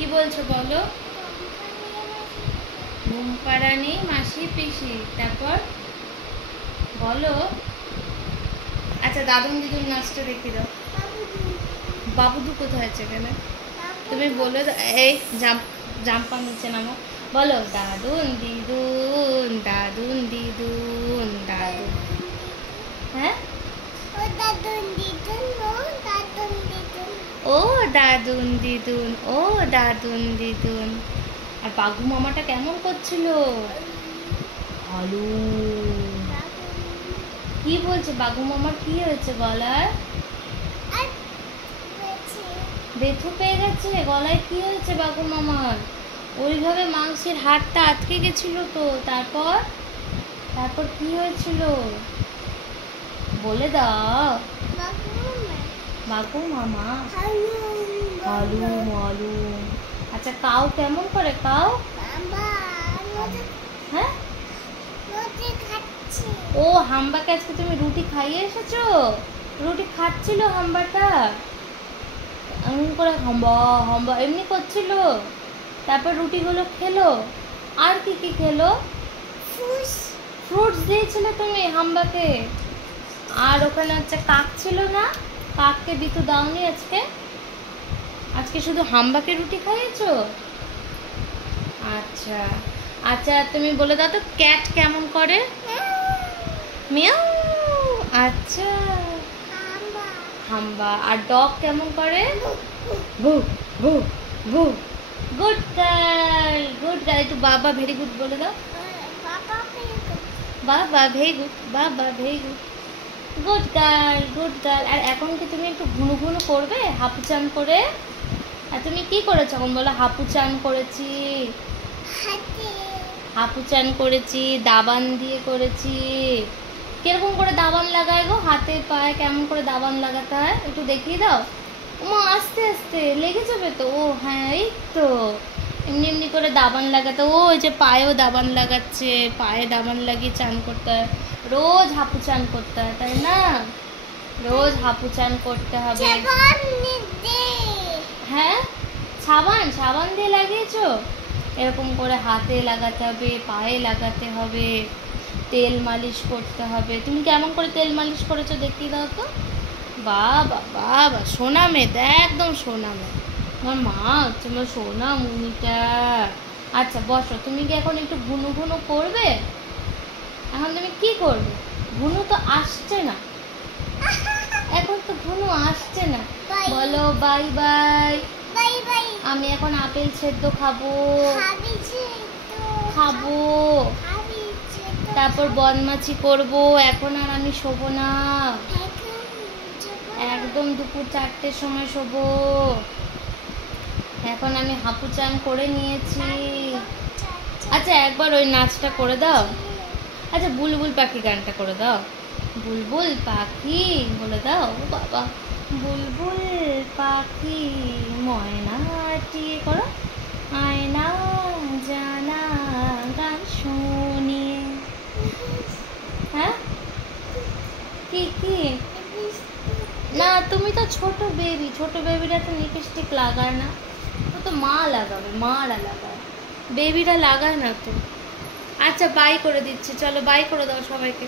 কি বলছো বলো? ঘুমপা রানী মাসি পিসি, তারপর বলো। আচ্ছা দাদুন দিদুন নাচটা দেখি দাও। বাবুদু কোথায় আছে এখানে? তুমি বলে এই জাম্পা নিচে নামো। বলো দাদুন দিদুন দাদুন দিদুন দাদুন। হ্যাঁ ও দাদুন দিদুন ও দাদুন দিদুন ও দাদুন দিদুন। আর বাঘু মামাটা কেমন করছিল? ভালো। কি বলছে বাঘু মামার? কি হয়েছে গলায়? ব্যথু পেয়ে গেছে গলায়? কি হয়েছে বাঘু মামার? ওইভাবে মাংসের হাড়টা আটকে গেছিল তো। তারপর তারপর কি হয়েছিল বলে দাও। বাঘু মামা হালু মালু। আচ্ছা কাউ কেমন করে? কাউ হ্যাঁ ও হাম্বাকে আজকে তুমি রুটি খাইয়ে এসেছো? রুটি খাচ্ছিল হাম্বাটা এমন করে হাম্বা হাম্বা এমনি করছিল। তারপর রুটিগুলো খেলো। আর কি কি খেলো? ফ্রুটস দিয়েছিলে তুমি হাম্বাকে। আর ওখানে হচ্ছে কাক ছিল না? কাককে বিতু দাওনি আজকে? আজকে শুধু হাম্বাকে রুটি খাইয়েছো? আচ্ছা আচ্ছা তুমি বলে দাও তো ক্যাট কেমন করে? মিয়াও। আচ্ছা হাম্বা। আর ডগ কেমন করে? ভু ভু ভু। Good girl good girl. একটু বাবা ভেরি গুড বলে দাও। বাবা ভেরি গুড বাবা very good. Good girl good girl. আর এখন কি তুমি একটু ঘুনু ঘুনু করবে হাপু চান করে? আর তুমি কি করেছো এখন বলো? হাপু চান করেছি, হাপু চান করেছি, দাবান দিয়ে করেছি। কিরকম করে দাবান লাগায় গো? হাতে পায়ে কেমন করে দাবান লাগাতে হয় একটু দেখিয়ে দাও। মা আস্তে আস্তে লেগে যাবে তো। ও হ্যাঁ এই তো এমনি এমনি করে দাবান লাগাতে। ও ওই যে পায়েও দাবান লাগাচ্ছে, পায়ে দাবান লাগিয়ে চান করতে হয়। রোজ হাপু চান করতে হয় তাই না? রোজ হাপু চান করতে হবে। হ্যাঁ সাবান সাবান দিয়ে লাগিয়েছো? এরকম করে হাতে লাগাতে হবে, পায়ে লাগাতে হবে, তেল মালিশ করতে হবে। তুমি কেমন করে তেল মালিশ করেছো দেখিয়ে দাও তো। বাবা বাবা সোনা মেয়ে, একদম সোনা মেয়ে। আমার মা হচ্ছে আমার সোনা মুনিটা। আচ্ছা বসো। তুমি কি এখন একটু ঘুনু ঘুনু করবে? এখন তুমি কি করবে? ঘুনু তো আসছে না, এখন তো ঘুনু আসছে না। বলো বাই বাই। আমি এখন আপেল সেদ্ধ খাবো খাবো। তারপর বদমাছি করব। এখন আর আমি শোবো না, একদম দুপুর 4টের সময় শোবো। এখন আমি হাপু চান করে নিয়েছি। আচ্ছা একবার ওই নাচটা করে দাও। আচ্ছা বুলবুল পাখি গানটা করে দাও। বুলবুল পাখি বলে দাও। বাবা বুলবুল পাখি ময়নাটি করো আয়না জানা গান শুনিয়ে। হ্যাঁ কি কি না তুমি তো ছোট বেবি, ছোট বেবিরা তো লিপস্টিক লাগায় না। ও তো মা লাগাবে, মারা লাগায়, বেবিরা লাগায় না তো। আচ্ছা বাই করে দিচ্ছি, চলো বাই করে দাও সবাইকে।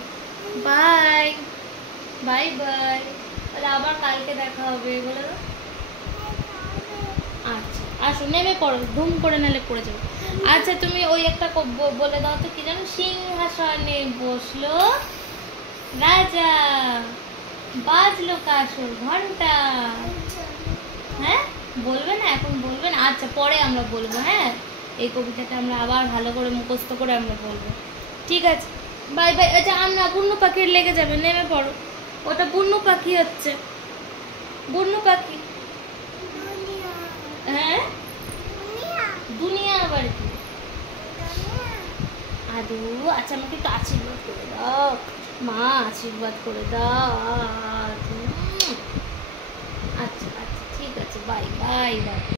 Bye bye bye. তাহলে আবার কালকে দেখা হবে বলে দাও। আচ্ছা আসো নেমে পড়ো, ধুম করে নালে পড়ে যাবে। আচ্ছা তুমি ওই একটা বলে দাও তো কি জানো? সিংহাসনে বসলো রাজা, বাজলো কাসর ঘন্টা। হ্যাঁ বলবে না এখন? বলবে না? আচ্ছা পরে আমরা বলবো। হ্যাঁ এই কবিতাটা আমরা আবার ভালো করে মুখস্থ করে আমরা বলবো। ঠিক আছে বাই বাই। আচ্ছা আর না বুন্নু পাখির লেগে যাবে, নেমে পড়ো। ওটা বুন্নু পাখি হচ্ছে, বুন্নু পাখি। হ্যাঁ দুনিয়া আবার কি? আদু আচ্ছা আমাকে একটু আশীর্বাদ করে দাও মা, আশীর্বাদ করে দাও। আচ্ছা আচ্ছা ঠিক আছে বাই বাই বাই।